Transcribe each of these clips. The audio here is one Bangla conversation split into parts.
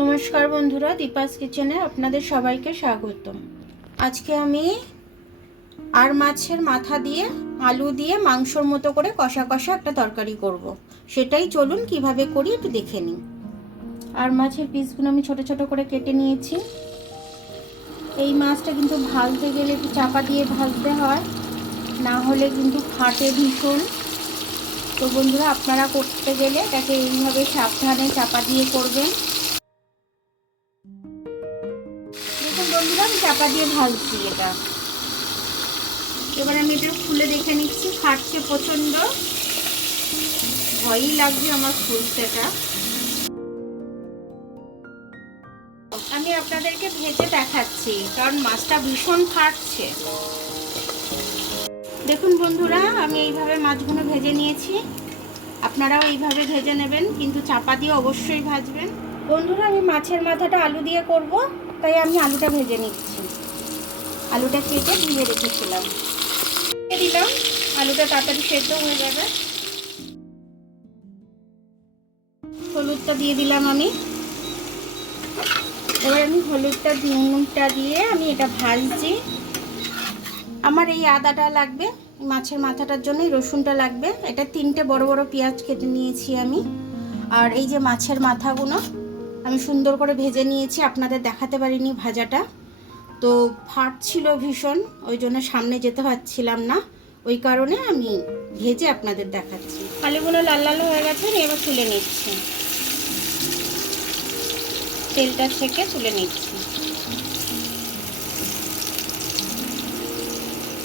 নমস্কার বন্ধুরা, দীপাস কিচেনে আপনাদের সবাইকে স্বাগতম। আজকে আমি আর মাছের মাথা দিয়ে আলু দিয়ে মাংসর মতো করে কষা কষা একটা তরকারি করব। সেটাই চলুন কিভাবে করি একটু দেখে নিন। আর মাছের পিসগুলো আমি ছোট ছোট করে কেটে নিয়েছি। এই মাছটা কিন্তু ভাজতে গেলে একটু চাপা দিয়ে ভাজতে হয়, না হলে কিন্তু ফাটে ভীষণ। তো বন্ধুরা, আপনারা করতে গেলে এটাকে এইভাবে সাবধানে চাপা দিয়ে করবেন। দেখুন বন্ধুরা, আমি চাপা দিয়ে ভাজছি এটা। এবার আমি এটা খুলে দেখে নিচ্ছি। ফাটছে প্রচণ্ড, ভয়ই লাগছে আমার খুলতেটা। আমি আপনাদেরকে ভেজে দেখাচ্ছি, কারণ মাছটা ভীষণ ফাটছে। দেখুন বন্ধুরা, আমি এইভাবে মাছগুলো ভেজে নিয়েছি। আপনারাও এইভাবে ভেজে নেবেন, কিন্তু চাপা দিয়ে অবশ্যই ভাজবেন। বন্ধুরা, আমি মাছের মাথাটা আলু দিয়ে করব, তাই আমি আলুটা ভেজে নিচ্ছি। আলুটা কেটে ধুয়ে রেখেছিলাম, দিলাম। আলুটা তাড়াতাড়ি সেদ্ধ হয়ে যাবে। হলুদটা দিয়ে দিলাম আমি। এবার আমি হলুদটা নুনটা দিয়ে আমি এটা ভাজছি। আমার এই আদাটা লাগবে, মাছের মাথাটার জন্যই রসুনটা লাগবে। এটা 3টে বড় বড় পেঁয়াজ কেটে নিয়েছি আমি। আর এই যে মাছের মাথাগুলো আমি সুন্দর করে ভেজে নিয়েছি। আপনাদের দেখাতে পারিনি ভাজাটা, তো ফাটছিল ভীষণ, ওই জন্য সামনে যেতে পারছিলাম না। ওই কারণে আমি ভেজে আপনাদের দেখাচ্ছি। আলুগুলো লাল লাল হয়ে গেছে, এবার তুলে নিচ্ছি। তেলটা ছেঁকে তুলে নিচ্ছি।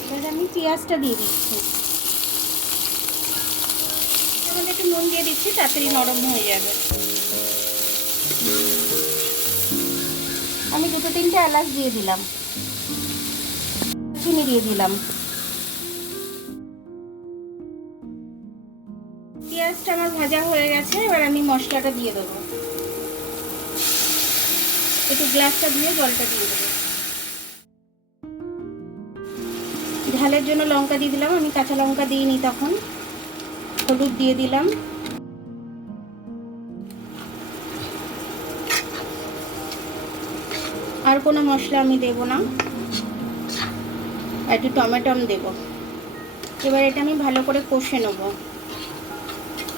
এবার আমি পেঁয়াজটা দিয়ে দিচ্ছি। এখন একটু নুন দিয়ে দিচ্ছি, তাড়াতাড়ি নরম হয়ে যাবে। আমি 2-3টে এলাচ দিয়ে দিলাম, চিনি দিয়ে দিলাম। পেঁয়াজটা আমার ভাজা হয়ে গেছে। এবার আমি মশলাটা দিয়ে দেবো। একটু গ্লাসটা ধুয়ে জলটা দিয়ে দেবো। ঝালের জন্য লঙ্কা দিয়ে দিলাম, আমি কাঁচা লঙ্কা দিইনি তখন। হলুদ দিয়ে দিলাম। আর কোনো মশলা আমি দেব না, একটু টমেটো দেব। এবার এটা আমি ভালো করে কষে নেব।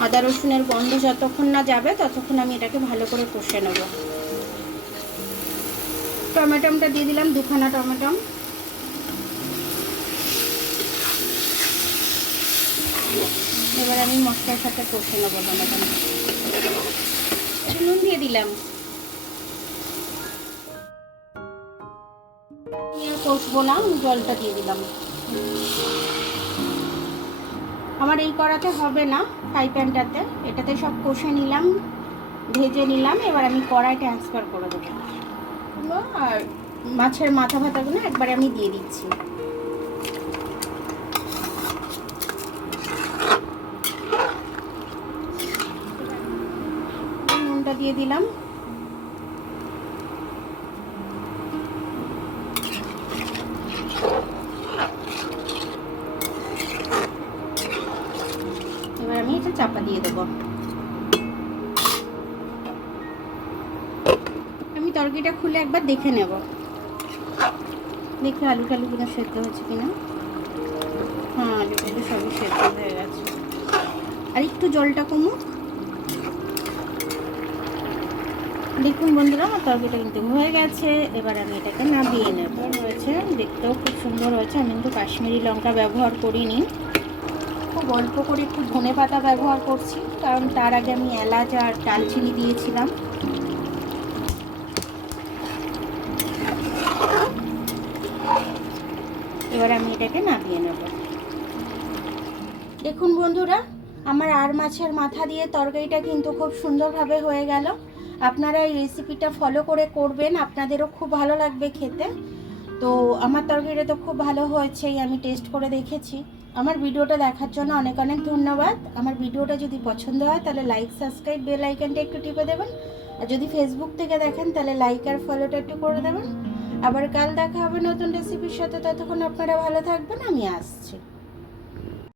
আদা রসুনের গন্ধ যতক্ষণ না যাবে ততক্ষণ আমি এটাকে ভালো করে কষে নেব। টমেটোটা দিয়ে দিলাম, 2খানা টমেটো। এবার আমি মশলার সাথে কষে নেব টমেটো। নুন দিয়ে দিলাম। কষবো না, জলটা দিয়ে দিলাম। আমার এই কড়াতে হবে না, ফ্রাই প্যানটাতে। এটাতে সব কষে নিলাম, ভেজে নিলাম। এবার আমি কড়াই ট্রান্সফার করে দেবো। আর মাছের মাথা ভাতাগুলো একবারে আমি দিয়ে দিচ্ছি। নুনটা দিয়ে দিলাম। এবার আমি এটা চাপা দিয়ে দেবো। আমি তরকারিটা খুলে একবার দেখে নেব, দেখি আলু টালুগুলো সেদ্ধ হচ্ছে কিনা। হ্যাঁ, আলুগুলো সবই সেদ্ধ হয়ে গেছে। আর একটু জলটা কমুক। দেখুন বন্ধুরা, আমার তরকারিটা কিন্তু হয়ে গেছে। এবার আমি এটাকে নামিয়ে নেব। হয়েছে, দেখতেও খুব সুন্দর হয়েছে। আমি কিন্তু কাশ্মীরি লঙ্কা ব্যবহার করিনি, খুব অল্প করে একটু ধনে পাতা ব্যবহার করছি, কারণ তার আগে আমি এলাচ আর দালচিনি দিয়েছিলাম। এবার আমি এটাকে নামিয়ে নেব। দেখুন বন্ধুরা, আমার আর মাছের মাথা দিয়ে তরকারিটা কিন্তু খুব সুন্দরভাবে হয়ে গেল। আপনারা এই রেসিপিটা ফলো করে করবেন, আপনাদেরও খুব ভালো লাগবে খেতে। তো আমার তরকারিটা তো খুব ভালো হয়েছেই, আমি টেস্ট করে দেখেছি। আমার ভিডিওটা দেখার জন্য অনেক অনেক ধন্যবাদ। আমার ভিডিওটা যদি পছন্দ হয় তাহলে লাইক, সাবস্ক্রাইব, বেল আইকনটা একটু টিপে দেবেন। আর যদি ফেসবুক থেকে দেখেন তাহলে লাইক আর ফলোটা একটু করে দেবেন। আবার কাল দেখা হবে নতুন রেসিপির সাথে। ততক্ষণ আপনারা ভালো থাকবেন, আমি আসছি।